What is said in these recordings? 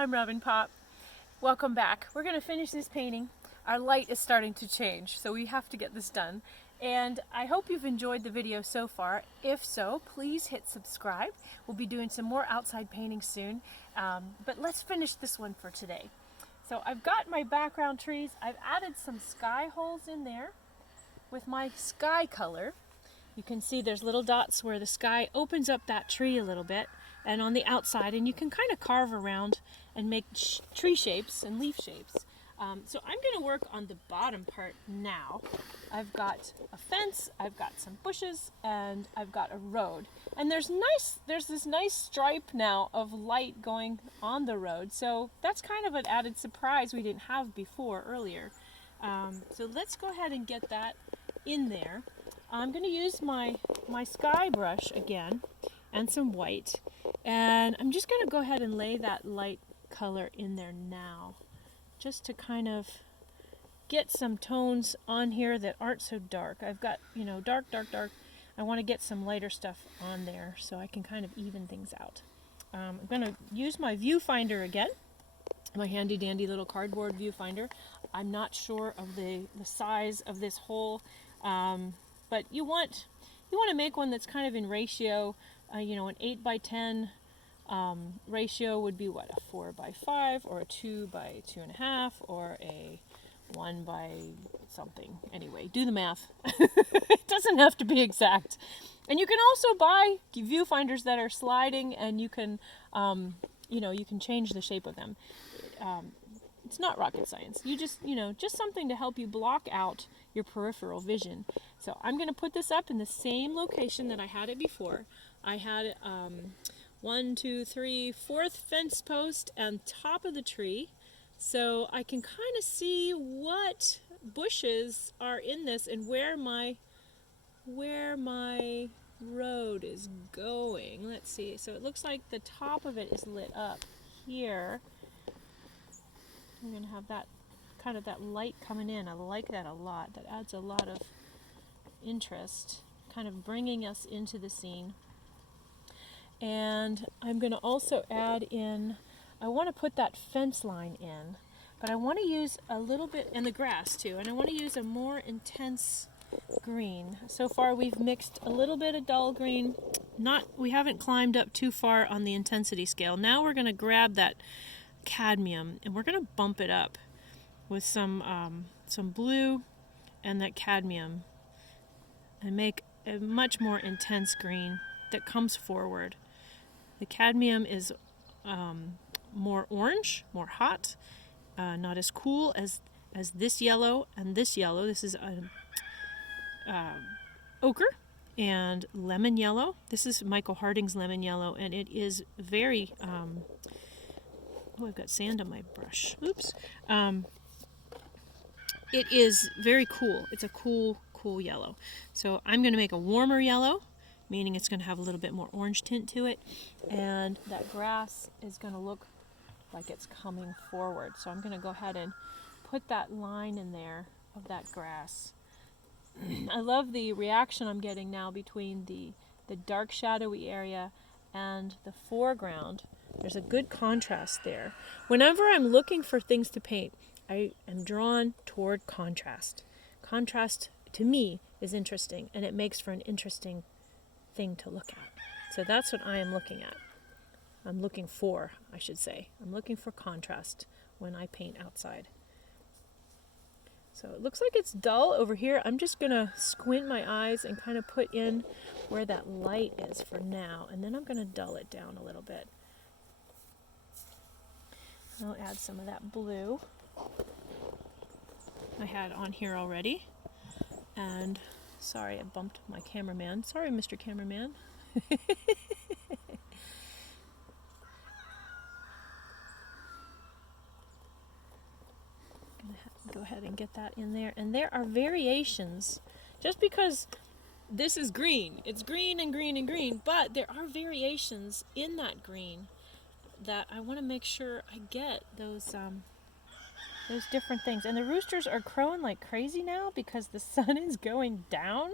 I'm Robin Pop. Welcome back. We're going to finish this painting. Our light is starting to change, so we have to get this done. And I hope you've enjoyed the video so far. If so, please hit subscribe. We'll be doing some more outside paintings soon. But let's finish this one for today. So I've got my background trees. I've added some sky holes in there with my sky color. You can see there's little dots where the sky opens up that tree a little bit, and on the outside, and you can kind of carve around and make tree shapes and leaf shapes. So I'm going to work on the bottom part now. I've got a fence, I've got some bushes, and I've got a road. And there's this nice stripe now of light going on the road. So that's kind of an added surprise we didn't have before earlier. So let's go ahead and get that in there. I'm going to use my sky brush again and some white, and I'm just going to go ahead and lay that light color in there now, just to kind of get some tones on here that aren't so dark. I've got, dark. I want to get some lighter stuff on there so I can kind of even things out. I'm going to use my viewfinder again, my handy dandy little cardboard viewfinder. I'm not sure of the size of this hole, but you want to make one that's kind of in ratio. An 8 by 10 ratio would be what, a 4 by 5, or a 2 by 2.5, or a 1 by something. Anyway, do the math. It doesn't have to be exact. And you can also buy viewfinders that are sliding, and you can, you can change the shape of them. It's not rocket science. You just something to help you block out your peripheral vision. So I'm going to put this up in the same location that I had it before. I had 1, 2, 3, 4th fence post on top of the tree, so I can kind of see what bushes are in this and where my road is going. Let's see. So it looks like the top of it is lit up here. I'm going to have that kind of that light coming in. I like that a lot. That adds a lot of interest, kind of bringing us into the scene. And I'm going to also add in, I want to put that fence line in, but I want to use a little bit, and the grass too, and I want to use a more intense green. So far we've mixed a little bit of dull green. We haven't climbed up too far on the intensity scale. Now we're going to grab that cadmium and we're going to bump it up with some blue and that cadmium and make a much more intense green that comes forward. The cadmium is more orange, more hot, not as cool as this yellow and this yellow. This is ochre and lemon yellow. This is Michael Harding's lemon yellow, and it is very I've got sand on my brush. Oops. It is very cool. It's a cool yellow. So I'm going to make a warmer yellow, meaning it's going to have a little bit more orange tint to it, and that grass is going to look like it's coming forward. So I'm going to go ahead and put that line in there of that grass. I love the reaction I'm getting now between the dark shadowy area and the foreground. There's a good contrast there. Whenever I'm looking for things to paint, I am drawn toward contrast. Contrast, to me, is interesting, and it makes for an interesting thing to look at. So that's what I am looking at. I'm looking for, I should say. I'm looking for contrast when I paint outside. So it looks like it's dull over here. I'm just going to squint my eyes and kind of put in where that light is for now, and then I'm going to dull it down a little bit. I'll add some of that blue I had on here already. And sorry, I bumped my cameraman. Sorry, Mr. Cameraman. Go ahead and get that in there. And there are variations. Just because this is green, it's green and green and green, but there are variations in that green that I want to make sure I get those different things. And the roosters are crowing like crazy now because the sun is going down.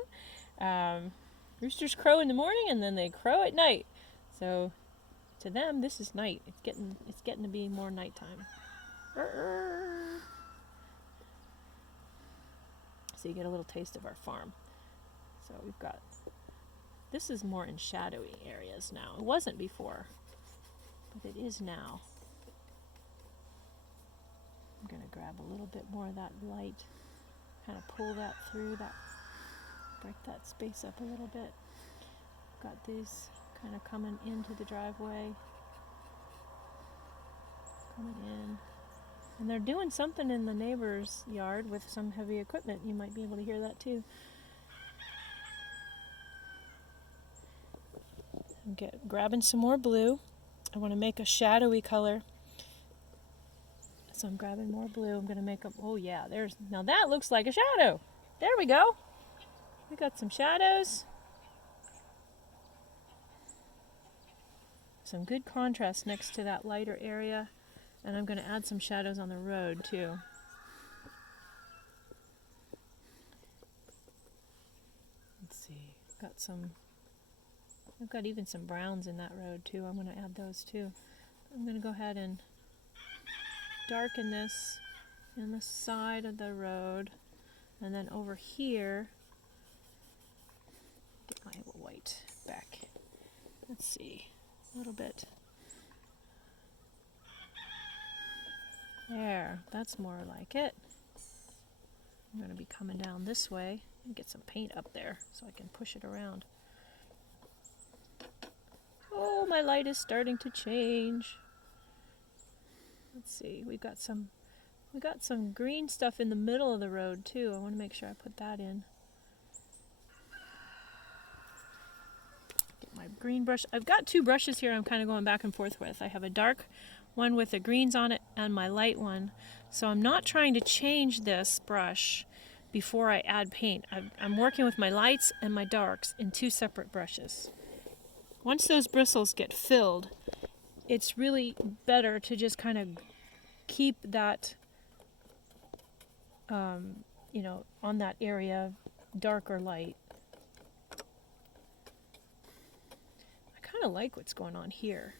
Roosters crow in the morning and then they crow at night. So To them, this is night. It's getting to be more nighttime. So you get a little taste of our farm. So we've got, this is more in shadowy areas now. It wasn't before, but it is now. I'm going to grab a little bit more of that light, kind of pull that through, that, break that space up a little bit. Got these kind of coming into the driveway, coming in. And they're doing something in the neighbor's yard with some heavy equipment. You might be able to hear that too. I'm grabbing some more blue. I want to make a shadowy color. So I'm grabbing more blue. I'm going to make them, oh yeah, now that looks like a shadow. There we go. We got some shadows. Some good contrast next to that lighter area. And I'm going to add some shadows on the road too. Let's see, I've got even some browns in that road too. I'm going to add those too. I'm going to go ahead and darken this in the side of the road. And then over here, get my white back. Let's see, a little bit. There, that's more like it. I'm going to be coming down this way and get some paint up there so I can push it around. Oh, my light is starting to change. Let's see, we got some green stuff in the middle of the road too. I want to make sure I put that in. Get my green brush. I've got two brushes here I'm kind of going back and forth with. I have a dark one with the greens on it and my light one. So I'm not trying to change this brush before I add paint. I'm working with my lights and my darks in two separate brushes. Once those bristles get filled, it's really better to just kind of keep that, you know, on that area, dark or light. I kind of like what's going on here.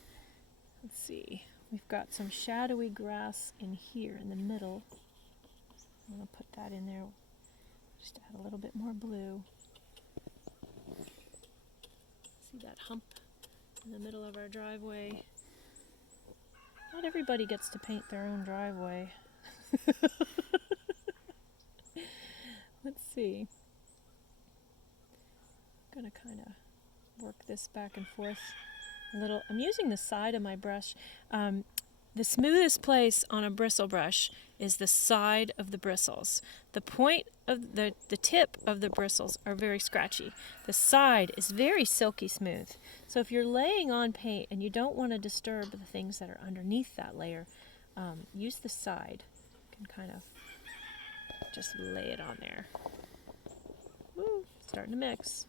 Let's see. We've got some shadowy grass in here in the middle. I'm going to put that in there. Just add a little bit more blue. See that hump in the middle of our driveway? Not everybody gets to paint their own driveway. Let's see. I'm going to kind of work this back and forth a little. I'm using the side of my brush. The smoothest place on a bristle brush is the side of the bristles. The point of the tip of the bristles are very scratchy. The side is very silky smooth. So if you're laying on paint and you don't want to disturb the things that are underneath that layer, use the side. You can kind of just lay it on there. Woo, starting to mix.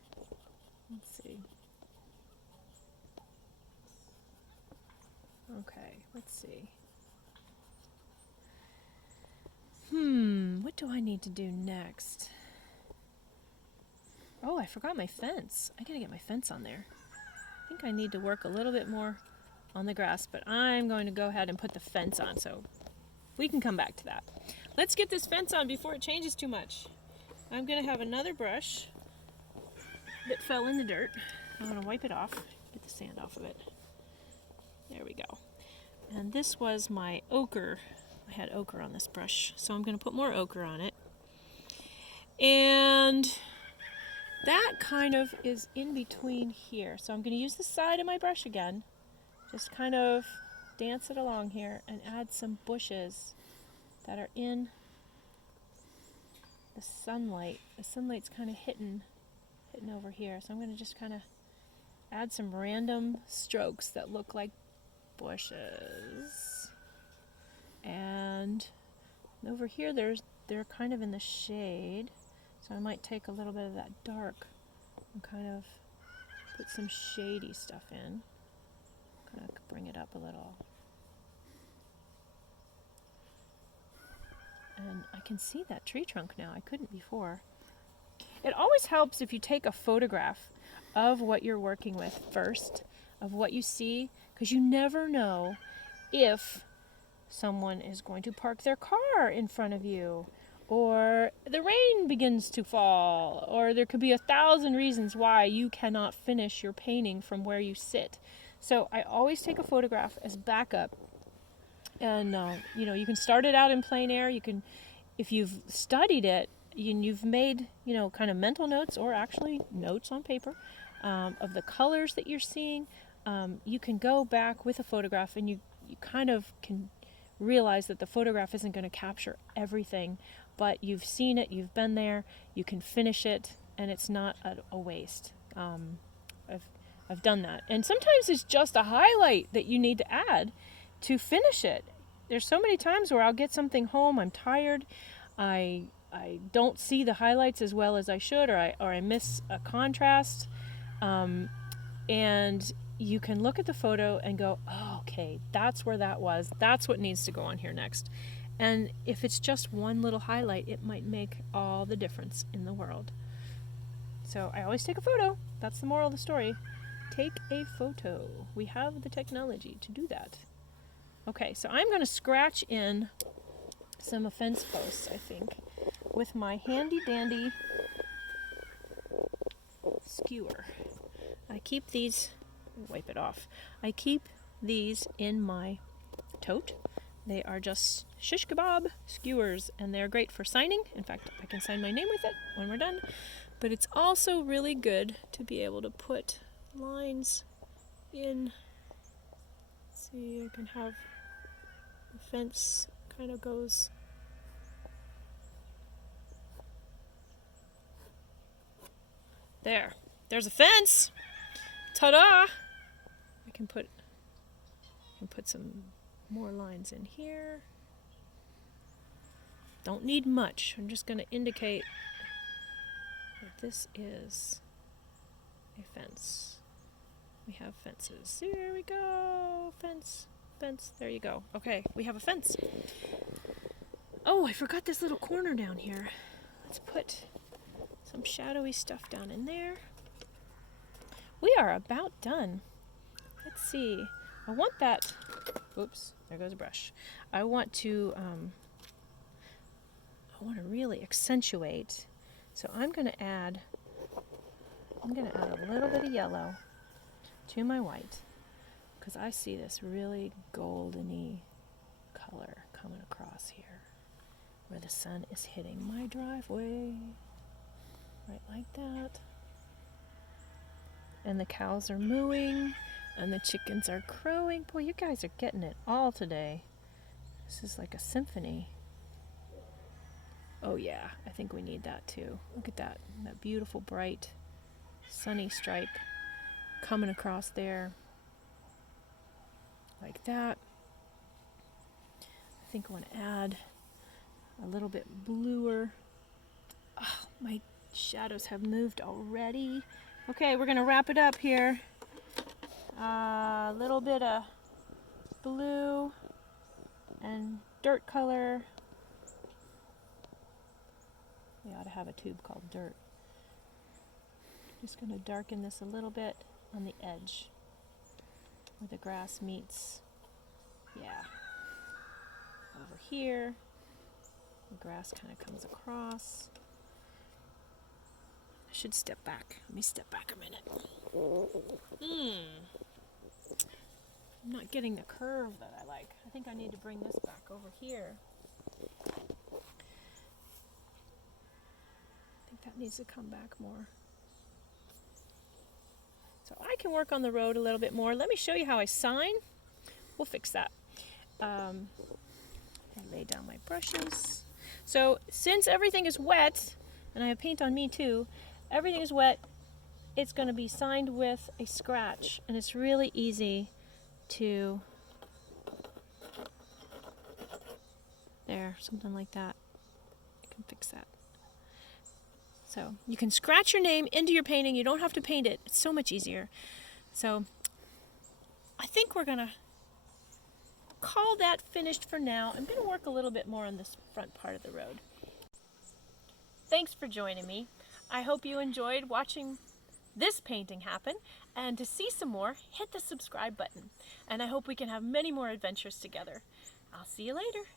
Let's see. Okay, let's see. What do I need to do next? Oh, I forgot my fence. I gotta get my fence on there. I think I need to work a little bit more on the grass, but I'm going to go ahead and put the fence on, so we can come back to that. Let's get this fence on before it changes too much. I'm gonna have another brush that fell in the dirt. I'm gonna wipe it off, get the sand off of it. There we go. And this was my ochre. I had ochre on this brush, so I'm going to put more ochre on it. And that kind of is in between here. So I'm going to use the side of my brush again. Just kind of dance it along here and add some bushes that are in the sunlight. The sunlight's kind of hitting over here. So I'm going to just kind of add some random strokes that look like bushes. And over here they're kind of in the shade, so I might take a little bit of that dark and kind of put some shady stuff in, kind of bring it up a little. And I can see that tree trunk now. I couldn't before. It always helps if you take a photograph of what you're working with first, of what you see, because you never know if someone is going to park their car in front of you, or the rain begins to fall, or there could be 1,000 reasons why you cannot finish your painting from where you sit. So I always take a photograph as backup. And you can start it out in plein air. You can, if you've studied it, you've made kind of mental notes, or actually notes on paper, of the colors that you're seeing. You can go back with a photograph, and you kind of can realize that the photograph isn't going to capture everything, but you've seen it, you've been there, you can finish it, and it's not a waste. I've done that. And sometimes it's just a highlight that you need to add to finish it. There's so many times where I'll get something home, I'm tired, I don't see the highlights as well as I should, or I miss a contrast, and you can look at the photo and go, oh, okay, that's where that was, that's what needs to go on here next. And if it's just one little highlight, it might make all the difference in the world. So I always take a photo. That's the moral of the story. Take a photo. We have the technology to do that. Okay, so I'm going to scratch in some fence posts, I think, with my handy dandy skewer. I keep these, wipe it off, I keep these in my tote. They are just shish kebab skewers, and they're great for signing. In fact, I can sign my name with it when we're done. But it's also really good to be able to put lines in. See, I can have the fence kind of goes there. There's a fence. Ta-da! I can put some more lines in here. Don't need much. I'm just going to indicate that this is a fence. We have fences. Here we go. Fence. There you go. Okay, we have a fence. Oh, I forgot this little corner down here. Let's put some shadowy stuff down in there. We are about done. Let's see. I want that. Oops, there goes a brush. I want to really accentuate. So I'm going to add a little bit of yellow to my white, because I see this really goldeny color coming across here where the sun is hitting my driveway. Right like that. And the cows are mooing and the chickens are crowing. Boy, you guys are getting it all today. This is like a symphony. Oh yeah, I think we need that too. Look at that beautiful bright sunny stripe coming across there. Like that. I think I want to add a little bit bluer. Oh, my shadows have moved already. Okay, we're going to wrap it up here. A little bit of blue and dirt color. We ought to have a tube called dirt. Just going to darken this a little bit on the edge where the grass meets. Yeah. Over here, the grass kind of comes across. I should step back. Let me step back a minute. I'm not getting the curve that I like. I think I need to bring this back over here. I think that needs to come back more. So I can work on the road a little bit more. Let me show you how I sign. We'll fix that. I lay down my brushes. So since everything is wet, and I have paint on me too, everything is wet, it's going to be signed with a scratch. And it's really easy to, there, something like that. I can fix that. So you can scratch your name into your painting. You don't have to paint it. It's so much easier. So I think we're going to call that finished for now. I'm going to work a little bit more on this front part of the road. Thanks for joining me. I hope you enjoyed watching this painting happen. And to see some more, hit the subscribe button. And I hope we can have many more adventures together. I'll see you later.